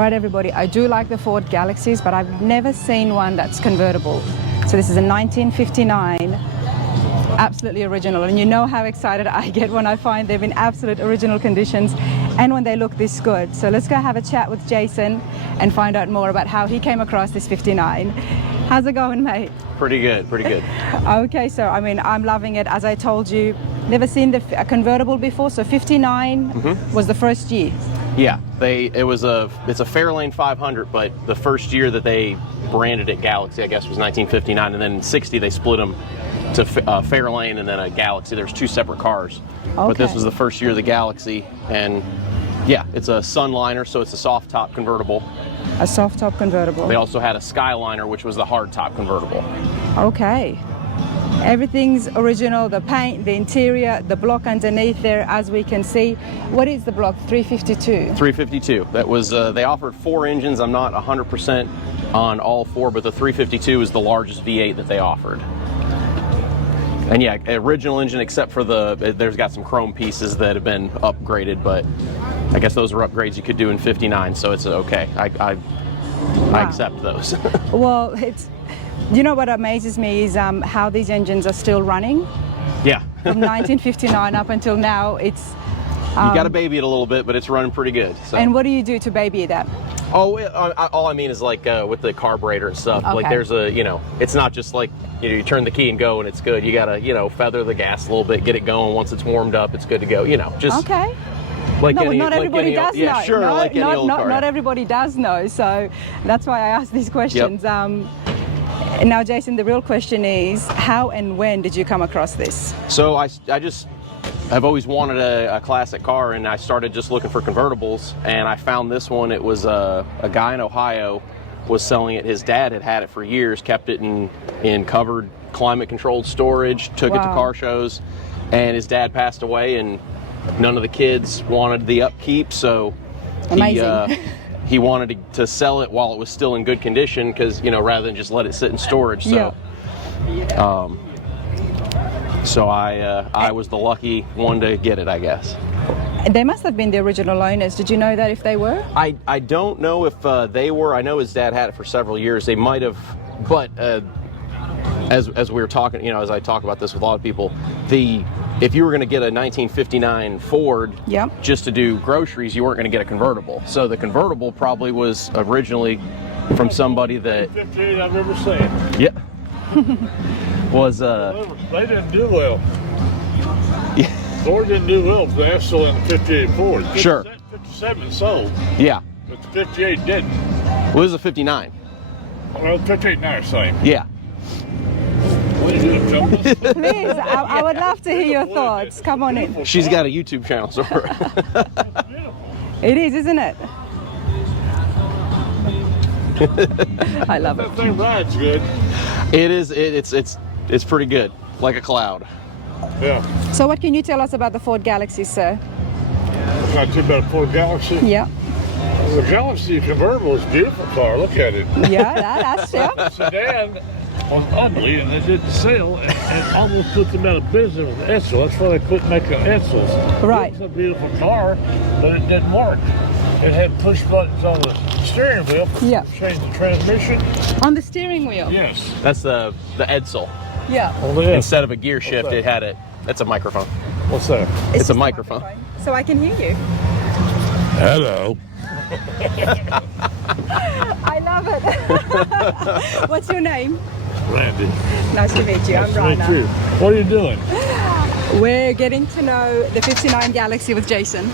All right, everybody, I do like the Ford Galaxies, but I've never seen one that's convertible. So this is a 1959, absolutely original. And you know how excited I get when I find them in absolute original conditions and when they look this good. So let's go have a chat with Jason and find out more about how he came across this 59. How's it going, mate? Pretty good, pretty good. Okay, so I mean, I'm loving it. As I told you, never seen a convertible before, so 59 was the first year. Yeah, it's a Fairlane 500, but the first year that they branded it Galaxy, I guess, was 1959, and then in 60 they split them to Fairlane and then a Galaxy. There's two separate cars, but this was the first year of the Galaxy, and yeah, it's a Sunliner, so it's a soft top convertible. A soft top convertible. They also had a Skyliner, which was the hard top convertible. Okay. Everything's original, the paint, the interior, the block underneath there, as we can see. What is the block? 352? 352. That was, they offered 4 engines. I'm not 100% on all 4, but the 352 is the largest V8 that they offered. And yeah, original engine except for there's got some chrome pieces that have been upgraded, but I guess those are upgrades you could do in 59, so it's okay. I accept those. Well, you know what amazes me is how these engines are still running. Yeah. From 1959 up until now, it's... you got to baby it a little bit, but it's running pretty good. So. And what do you do to baby that? Oh, all I mean is like with the carburetor and stuff. Okay. Like there's it's not just like you turn the key and go and it's good. You gotta feather the gas a little bit, get it going. Once it's warmed up, it's good to go. Just okay. Like no, not everybody does know. Yeah, sure. Like any old car. Not everybody does know. So that's why I ask these questions. Yep. Now, Jason, the real question is, how and when did you come across this? So I've always wanted a classic car, and I started just looking for convertibles, and I found this one. It was a guy in Ohio was selling it. His dad had it for years, kept it in covered climate-controlled storage, took it to car shows, and his dad passed away, and none of the kids wanted the upkeep, so he wanted to sell it while it was still in good condition, because rather than just let it sit in storage. So so I was the lucky one to get it, I guess. They must have been the original owners. Did you know that if they were? I don't know if they were. I know his dad had it for several years. They might have, but as we were talking, as I talk about this with a lot of people, if you were going to get a 1959 Ford just to do groceries, you weren't going to get a convertible. So the convertible probably was originally from somebody that... 58 I've ever seen. Yeah. Was... They didn't do well. Ford didn't do well with the Edsel in the 58 Ford. Sure. 57 sold. Yeah. But the 58 didn't. Well, it was a 59. Well, the 58 now are same. Yeah. Please, I would love to hear your thoughts. Come on in. She's got a YouTube channel, so it is, isn't it? I love it. That thing rides good. It is. It's pretty good, like a cloud. Yeah. So what can you tell us about the Ford Galaxy, sir? Can I tell you about a Ford Galaxy? Yeah. The Galaxy convertible is a beautiful car. Look at it. Yeah, that's The sedan was ugly, and they did the sale, and almost put them out of business with the Edsel. That's why they quit making Edsels. Right. It was a beautiful car, but it didn't work. It had push buttons on the steering wheel. Yeah. Change the transmission. On the steering wheel? Yes. That's the Edsel. Yeah. Well, yeah. Instead of a gear shift, it had it. That's a microphone. What's that? It's a microphone. So I can hear you. Hello. I love it. What's your name? Randy. Nice to meet you. I'm Nice Rana. to meet you. What are you doing? We're getting to know the 59 Galaxy with Jason.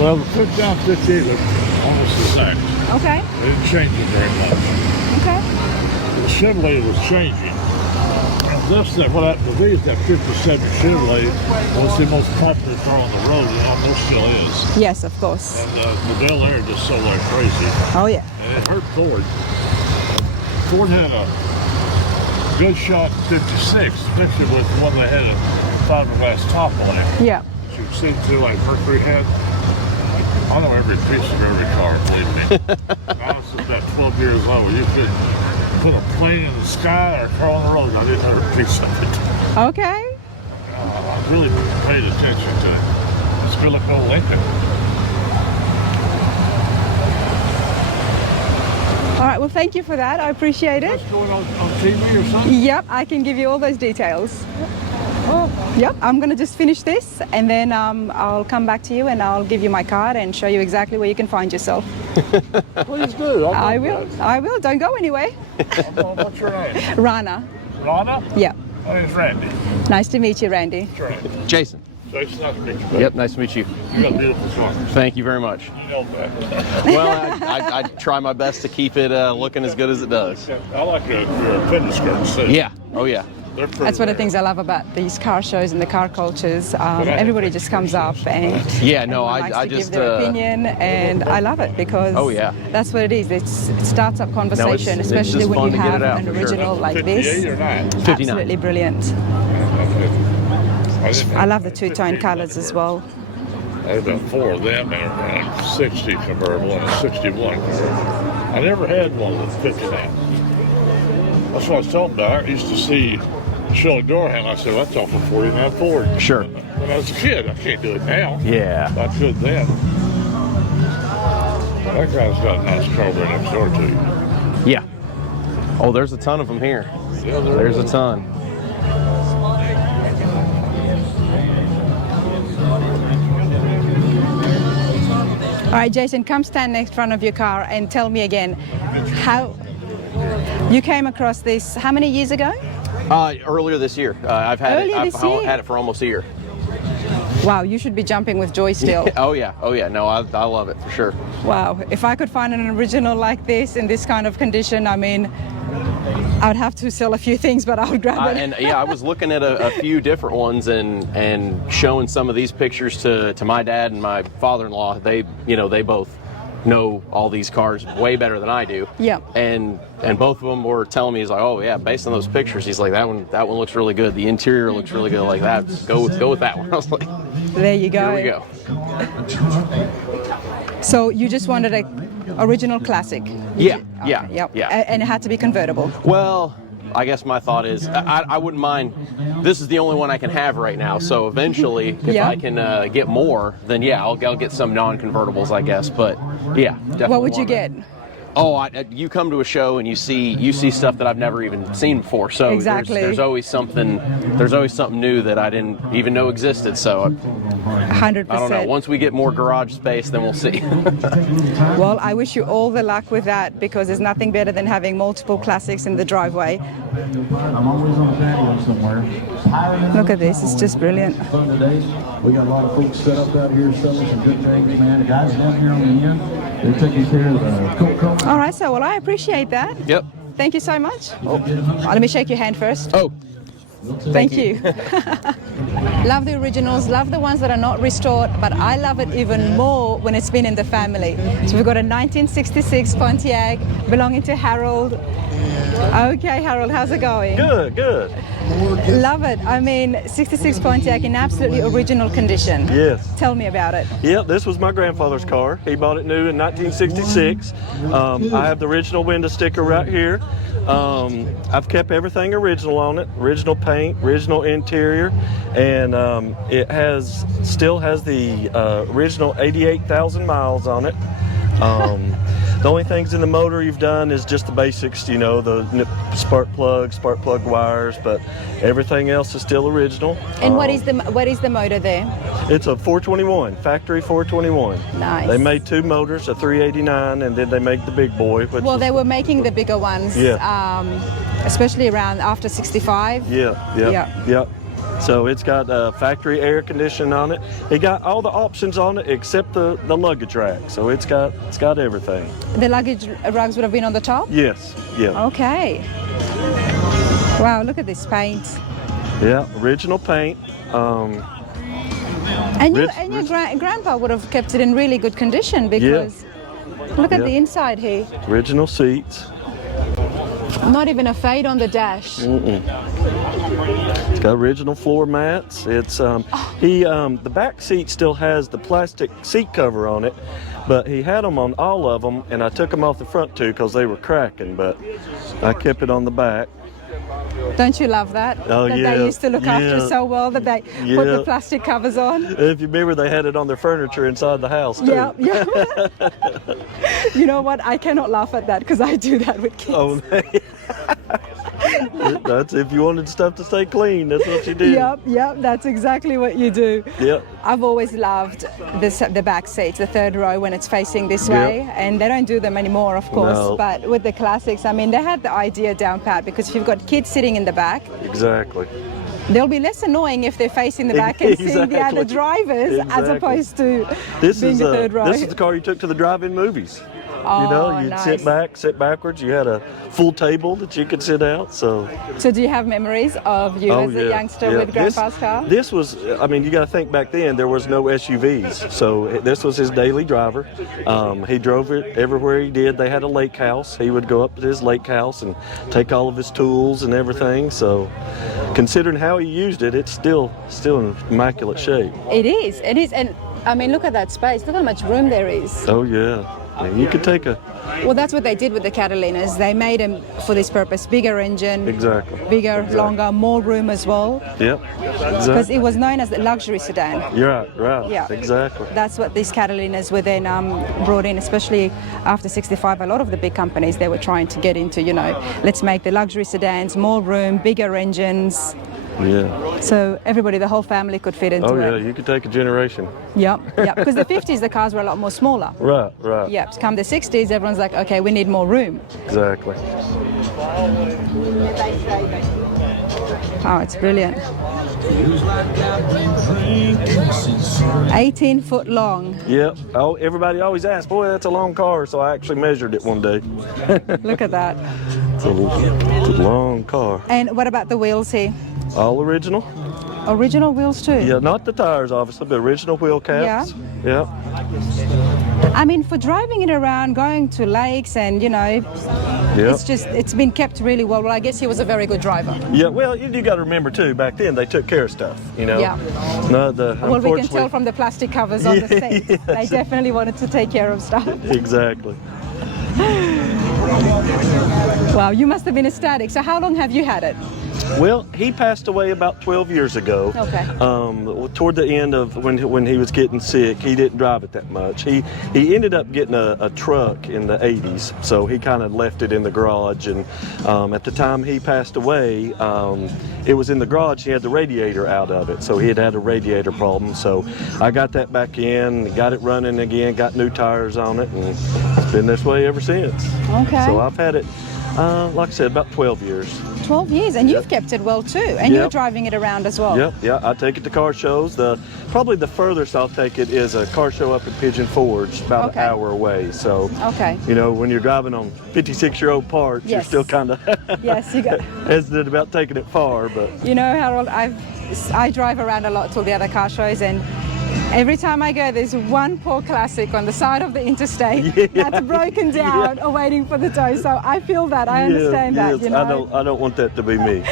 Well, the 59 58 was almost the same. Okay. They didn't change it very much. Okay. The Chevrolet was changing. That's what I believe that 57 Chevrolet was the most popular car on the road, and almost still is. Yes, of course. And the Bel Air just sold like crazy. Oh yeah. And it hurt Ford. Ford had a good shot in 56, especially with the one that had a fiberglass top on it. Yeah. You can see through like Mercury had. I know every piece of every car, believe me. I was about 12 years old. You could put a plane in the sky or a car on the road. I didn't have a piece of it. Okay. I really paid attention to it. It's a good looking old Lincoln. All right, well, thank you for that. I appreciate it. That's going on TV or something? Yep, I can give you all those details. Yep, I'm going to just finish this and then I'll come back to you and I'll give you my card and show you exactly where you can find yourself. Please do. I will. I will. Don't go anywhere. What's your name? Rana. Rana? Yeah. My name's Randy. Nice to meet you, Randy. That's right. Jason. Jason, nice to meet you, buddy. Yep, nice to meet you. You got a beautiful car. Thank you very much. You know that. Well, I try my best to keep it looking as good as it does. I like your fender skirts too. Yeah. Oh, yeah. They're pretty That's one of the rare. things I love about these car shows and the car cultures. Everybody just comes up and Yeah, no, everyone likes I to just give their opinion, and I love it because Oh, yeah. that's what it is. It starts up conversation, it's especially just when fun you to get have it out, an for sure. original like 58 this. or 9? 59. Absolutely brilliant. I love the two-tone colors as well. I've done 4 of them and a 60 convertible and a 61 convertible. I never had one with 59. That's what I was talking about. I used to see Shelley Dorhan. I said, well, that's off a 49 Ford. Sure. When I was a kid, I can't do it now. Yeah. I could then. That guy's got a nice car right next door to you. Yeah. Oh, there's a ton of them here. Yeah, There's a ton. All right, Jason, come stand next front of your car and tell me again how you came across this. How many years ago? Earlier this year. I've had Earlier it. this I've year? had it for almost a year. Wow, you should be jumping with joy still. Oh yeah. Oh yeah. No, I love it for sure. Wow, if I could find an original like this in this kind of condition, I mean, I would have to sell a few things, but I would grab it. And yeah, I was looking at a few different ones and showing some of these pictures to my dad and my father-in-law. They both know all these cars way better than I do. Yeah. And both of them were telling me, he's like, oh yeah, based on those pictures, he's like, that one looks really good. The interior looks really good. Like that, go with that one. I was like, There you go. here we go. So you just wanted a original classic? Yeah, Okay, yeah, yep. yeah. And it had to be convertible? Well, I guess my thought is I wouldn't mind. This is the only one I can have right now. So eventually, if Yeah. I can get more, then yeah, I'll get some non-convertibles, I guess. But yeah, definitely. What would you want get? it. Oh, you come to a show and you see stuff that I've never even seen before. So Exactly. there's always something new that I didn't even know existed. So 100%. I don't know. Once we get more garage space, then we'll see. Well, I wish you all the luck with that because there's nothing better than having multiple classics in the driveway. I'm always on patio somewhere. Look at this, it's just brilliant. Fun today. We got a lot of folks set up out here selling some good things, man. The guys down here on the end, they're taking care of the Coca-Cola. All right, so well, I appreciate that. Yep. Thank you so much. Let me shake your hand first. Oh, Thank you. Love the originals, love the ones that are not restored, but I love it even more when it's been in the family. So we've got a 1966 Pontiac belonging to Harold. Okay, Harold, how's it going? Good, good. Love it. I mean, 66 Pontiac in absolutely original condition. Yes. Tell me about it. Yep, this was my grandfather's car. He bought it new in 1966. I have the original window sticker right here. I've kept everything original on it, original paint, original interior, and it still has the original 88,000 miles on it. The only things in the motor you've done is just the basics, you know, the spark plug wires, but everything else is still original. And what is the motor there? It's a 421, factory 421. Nice. They made 2 motors, a 389, and then they make the big boy. Which Well, is, they were making the bigger ones, especially around after 65. Yeah. So it's got factory air conditioning on it. It got all the options on it except the luggage rack. So it's got everything. The luggage rugs would have been on the top? Yes. Yeah. Okay. Wow, look at this paint. Yeah. Original paint. And your grandpa would have kept it in really good condition because look at the inside here. Original seats. Not even a fade on the dash. It's got original floor mats. It's the back seat still has the plastic seat cover on it, but he had them on all of them, and I took them off the front too because they were cracking. But I kept it on the back. Don't you love that? Oh, that yeah. they used to look after Yeah. so well that they put Yeah. the plastic covers on. If you remember, they had it on their furniture inside the house too. Yeah, yeah. You know what? I cannot laugh at that because I do that with kids. Oh, that's if you wanted stuff to stay clean. That's what you did. Yep, that's exactly what you do. Yep. I've always loved the back seats, the third row when it's facing this Yep. way, and they don't do them anymore, of course. No. But with the classics, I mean, they had the idea down pat because if you've got kids sitting in the back, Exactly. they'll be less annoying if they're facing the back and seeing the other Exactly. drivers as Exactly. opposed to This being is the third row. this is the car you took to the drive-in movies. Oh, You know, you'd nice. sit backwards. You had a full table that you could sit out. So, So do you have memories of you as a youngster with Grandpa's car? This was, I mean, you got to think back then there was no SUVs. So this was his daily driver. He drove it everywhere he did. They had a lake house. He would go up to his lake house and take all of his tools and everything. So considering how he used it, it's still in immaculate shape. It is, and I mean, look at that space. Look how much room there is. Oh yeah. And you could take a, Well, that's what they did with the Catalinas. They made them for this purpose. Bigger engine, exactly. bigger, longer, more room as well. Yep. Because Exactly. it was known as the luxury sedan. You're right. Yeah. Exactly. That's what these Catalinas were then brought in, especially after 65. A lot of the big companies, they were trying to get into, let's make the luxury sedans, more room, bigger engines. Yeah. So everybody, the whole family could fit into Oh yeah, it. you could take a generation. Yep. Because the 50s, the cars were a lot more smaller. Right. Yep. Come the 60s, everyone's like, okay, we need more room. Exactly. Oh, it's brilliant. 18 foot long. Yep. Oh, everybody always asks, boy, that's a long car. So I actually measured it one day. Look at that. It's a long car. And what about the wheels here? All original. Original wheels too? Yeah, not the tires, obviously, but original wheel caps. Yeah. I mean, for driving it around, going to lakes and, it's been kept really well. Well, I guess he was a very good driver. Yeah, well, you got to remember too, back then they took care of stuff, Yeah. No, Well, we can tell from the plastic covers on the seats. Yes. They definitely wanted to take care of stuff. Exactly. Wow, you must have been ecstatic. So how long have you had it? Well, he passed away about 12 years ago. Okay. Toward the end of when he was getting sick, he didn't drive it that much. He ended up getting a truck in the 80s, so he kind of left it in the garage. And at the time he passed away, it was in the garage. He had the radiator out of it, so he had a radiator problem. So I got that back in, got it running again, got new tires on it, and it's been this way ever since. Okay. So I've had it, like I said, about 12 years. 12 years, and you've kept it well too, and you're Yep. driving it around as well. Yep, yeah, I take it to car shows. Probably the furthest I'll take it is a car show up in Pigeon Forge, about Okay. an hour away. So, Okay. when you're driving on 56-year-old parts, you're Yes. still kind of Yes, you got. hesitant about taking it far, but Harold, I drive around a lot to the other car shows, and every time I go, there's one poor classic on the side of the interstate that's broken down or waiting for the tow. So I feel that. I understand that. yes, I don't want that to be me.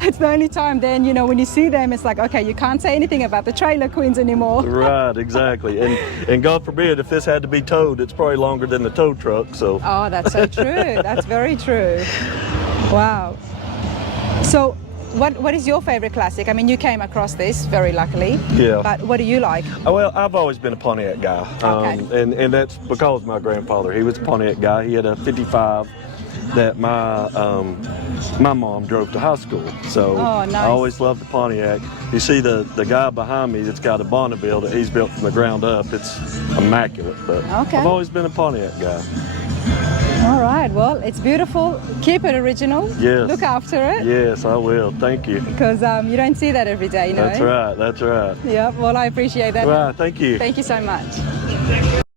It's the only time then, when you see them, it's like, okay, you can't say anything about the trailer queens anymore. Right, exactly. And God forbid, if this had to be towed, it's probably longer than the tow truck. So Oh, that's so true. That's very true. Wow. So what is your favorite classic? I mean, you came across this very luckily. Yeah. But what do you like? Well, I've always been a Pontiac guy, Okay. and that's because my grandfather, he was a Pontiac guy. He had a 55 that my mom drove to high school. So Oh, nice. I always loved the Pontiac. You see the guy behind me that's got a Bonneville that he's built from the ground up. It's immaculate, but Okay. I've always been a Pontiac guy. All right. Well, it's beautiful. Keep it original. Yes. Look after it. Yes, I will. Thank you. Because you don't see that every day, That's right. That's right. Yeah. Well, I appreciate that. Right. Thank you. Thank you so much.